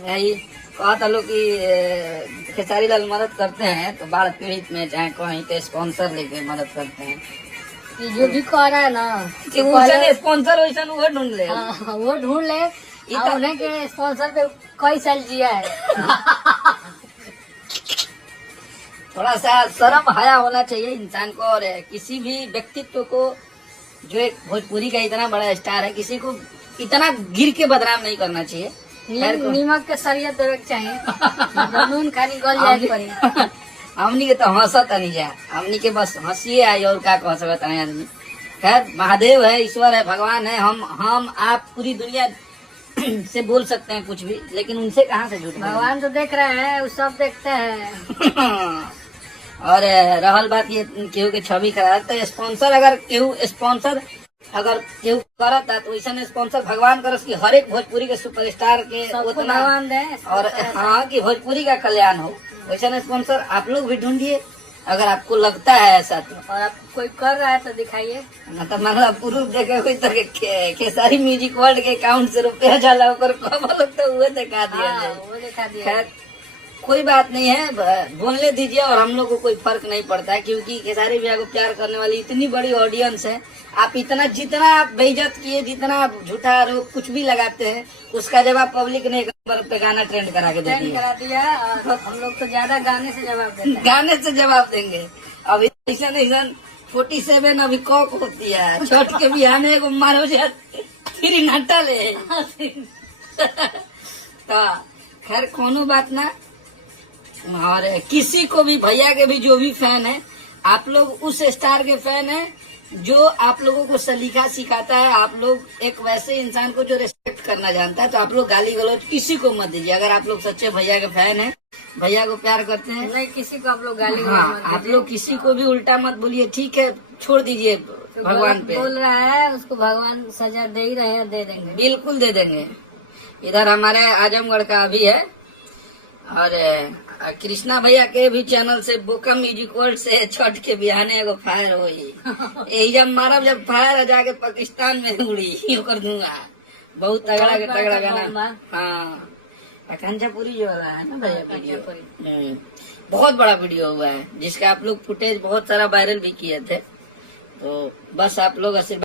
यही कहा था लोग कि खेसारी लाल मदद करते हैं तो बाढ़ पीड़ित में चाहे कहीं पे स्पॉन्सर लेके मदद करते हैं। ये जो भी कह रहा है ना कि वैसा स्पॉन्सर वैसा वो ढूंढ ले। हाँ, वो ढूंढ ले। उन्हें के स्पॉन्सर पे कई साल जिया है। थोड़ा सा शर्म हया होना चाहिए इंसान को। और किसी भी व्यक्तित्व को, जो एक भोजपुरी का इतना बड़ा स्टार है, किसी को इतना गिर के बदनाम नहीं करना चाहिए। नीमक के सरिया देवे के चाहिए, नून खानी गल जाए पड़ी। हमनी के तो हंसत नहीं जा, हमनी के बस हंसिए आई और क्या कह सकता है आदमी। खैर, महादेव है, ईश्वर है, भगवान है। हम आप पूरी दुनिया से बोल सकते हैं कुछ भी, लेकिन उनसे कहाँ से जुड़े। भगवान तो देख रहे हैं, वो सब देखते हैं। और रहल बात ये केहू के छवि खराब, तो स्पॉन्सर अगर केहू करता तो वैसा स्पॉन्सर भगवान करस की हर एक भोजपुरी के सुपरस्टार के उतना भगवान दे। और हाँ कि भोजपुरी का कल्याण हो, वैसा स्पॉन्सर आप लोग भी ढूंढिए अगर आपको लगता है ऐसा तो। और आप कोई कर रहा है तो दिखाइए। मतलब मतलब प्रूफ देखे हुई तो खेसारी म्यूजिक वर्ल्ड के अकाउंट से रुपया जाला कब लगता है वो दिखा दिया। खैर कोई बात नहीं है, बोलने दीजिए। और हम लोग को कोई फर्क नहीं पड़ता है, क्योंकि खेसारी भैया को प्यार करने वाली इतनी बड़ी ऑडियंस है। आप जितना आप बेइज्जत किए, जितना आप झूठा आरोप कुछ भी लगाते हैं, उसका जवाब पब्लिक ने 1 नंबर पे गाना ट्रेंड करा के दे दिया। और हम लोग तो ज्यादा गाने से जवाब देंगे। गाने से जवाब देंगे। अभी 47 अभी कॉक होती है, छठ के बिहाने को मारो फिर नाटा ले। तो खैर कोनो बात ना। और किसी को भी, भैया के भी जो भी फैन है, आप लोग उस स्टार के फैन है जो आप लोगों को सलीका सिखाता है। आप लोग एक वैसे इंसान को जो रिस्पेक्ट करना जानता है, तो आप लोग गाली गलौज किसी को मत दीजिए। अगर आप लोग सच्चे भैया के फैन है, भैया को प्यार करते हैं, नहीं किसी को आप लोग गाली हाँ, आप लोग किसी को भी उल्टा मत बोलिए, ठीक है, छोड़ दीजिए भगवान पे। बोल रहा है उसको भगवान सजा दे ही रहे हैं, दे देंगे, बिल्कुल दे देंगे। इधर हमारे आजमगढ़ का अभी है। और कृष्णा भैया के भी चैनल से, बोका म्यूजिक वर्ल्ड से छठ के बिहाने एगो फायर हो यही जब मारब, जब फायर जाके पाकिस्तान में उड़ी ओकर दूंगा। बहुत तगड़ा गाना। हाँ, आकांक्षापुरी जो वाला है ना भैया वीडियो, बहुत बड़ा वीडियो हुआ है, जिसका आप लोग फुटेज बहुत सारा वायरल भी किए थे। तो बस आप लोग आशीर्वाद